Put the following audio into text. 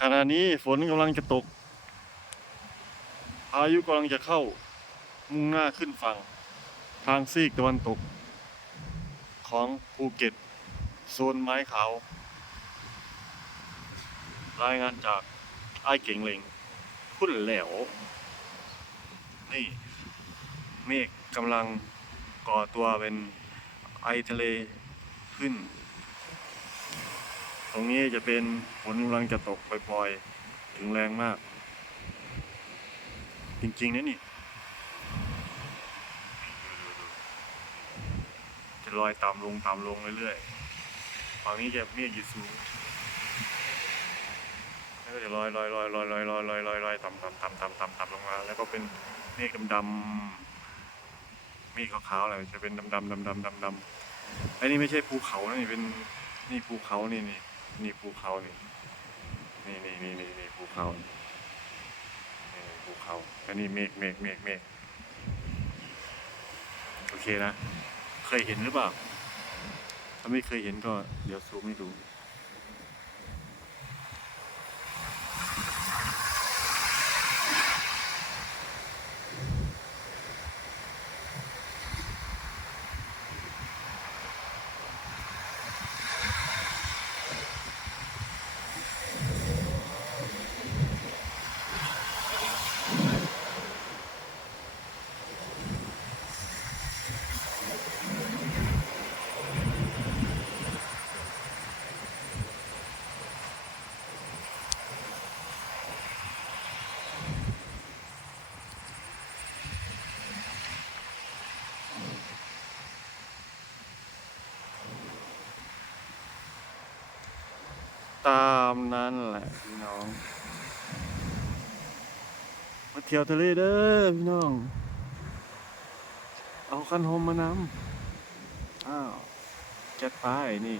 ขณะนี้ฝนกำลังจะตก พายุกำลังจะเข้า มุ่งหน้าขึ้นฝั่ง ทางซีกตะวันตก ของภูเก็ต โซนไม้ขาว รายงานจากไอ้เก่งเลงพุ่นแหลว นี่เมฆกำลังก่อตัวเป็นไอทะเลขึ้น นี้จะเป็นฝนกำลังจะตกปล่อยๆ ถึงแรงมาก จริงๆนะนี่ จะลอยตามลงตามลงเรื่อยๆฝั่งนี้จะเมฆอยู่สูงแล้วก็จะลอยลอยลอยลอยลอยลอยลอยลอยลอยต่ำต่ำต่ำต่ำต่ำต่ำลงมา แล้วก็เป็นเมฆดำๆเมฆขาวๆอะไรจะเป็นดำดำดำดำดำดำไอ้นี่ไม่ใช่ภูเขานะนี่เป็นนี่ภูเขานี่นี่ นี่ภูเขานี่นี่นี่นี่นี่นี่ภูเขานี่นี่ภูเขาอันนี้เมฆเมฆเมฆเมฆโอเคนะ เคยเห็นหรือเปล่า ถ้าไม่เคยเห็นก็เดี๋ยวซูมให้ดู ตามนั้นแหละพี่น้อง มาเที่ยวทะเลเด้อพี่น้อง เอาคันโฮมมานำอ้าวจัดไปนี่